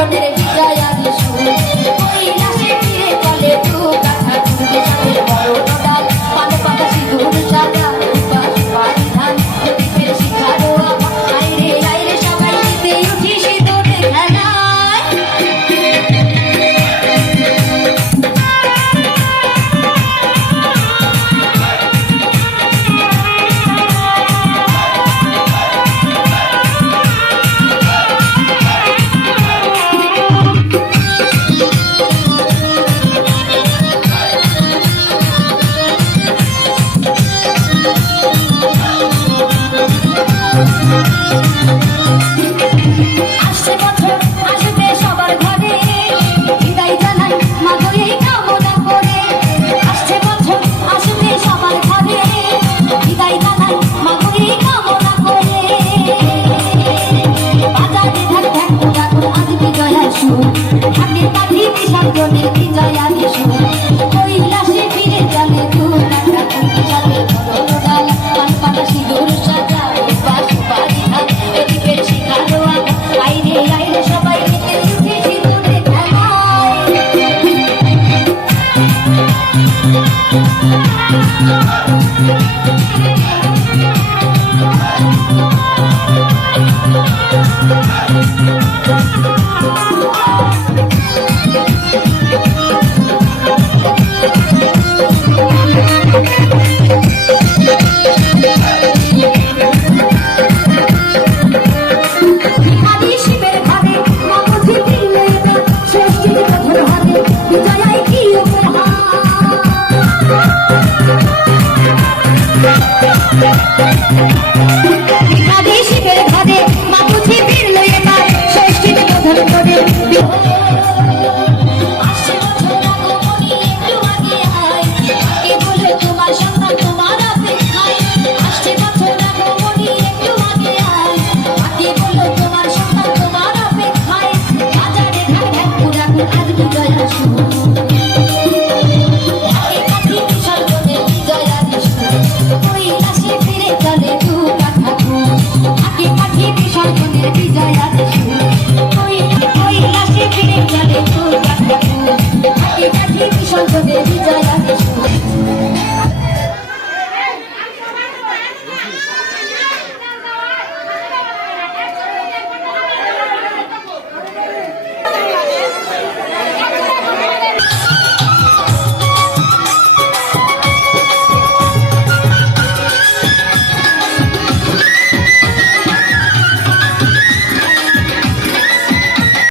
বচনের বিজয়ার সুর কৈলাসে ফিরে চলে দু কাঠা তুলতে সাথে বড় ডাল পান পাতা সিঁদুর সাদা রূপা সুপারি ধান প্রদীপের শিখারো আইরে আইরে সবাই মেতে উঠি সিঁদুরে খেলায়। আসছে বছর আসবে সবার ঘরে বিদায় জানাই মা গো এই কামনা করে। আসছে বছর আসবে সবার ঘরে বিদায় জানাই মা গো এই কামনা করে। বাজারে ঢাক ঢাক ডাকুন আজ বিজয়ার সুর ঢাকের কাঠি বিসর্জনের বিজয়ার সুর কৈলাসে ফিরে চলে দু কাঠা তুলতে চলে বড় ডাল পান পাতা সিঁদুর সাজা রূপা সুপারি ধান প্রদীপের শিখারো আইরে আইরে সবাই মেতে উঠে সিঁদুরে খেলায়।